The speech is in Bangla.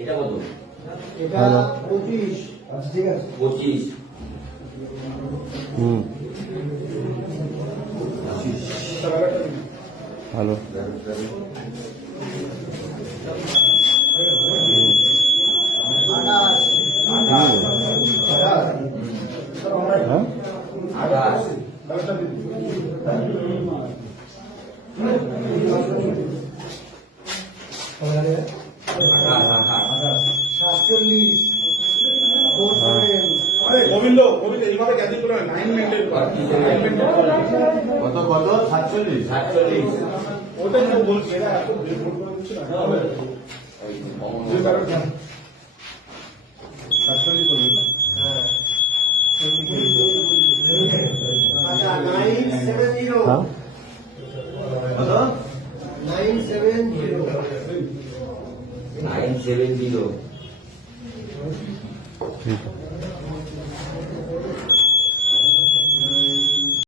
এটা কত? এটা 25। আচ্ছা ঠিক আছে 25। ভালো। গোবিন্দ এইভাবে ক্যান্সেল করে 9 মিনিটের কত কত? 47। 47। ওটাই তো বলছি না, এত ভুল করে দিচ্ছি না। 47 করবে। হ্যাঁ আচ্ছা 970 হ্যাঁ কত? 970 970। ঠিক আছে।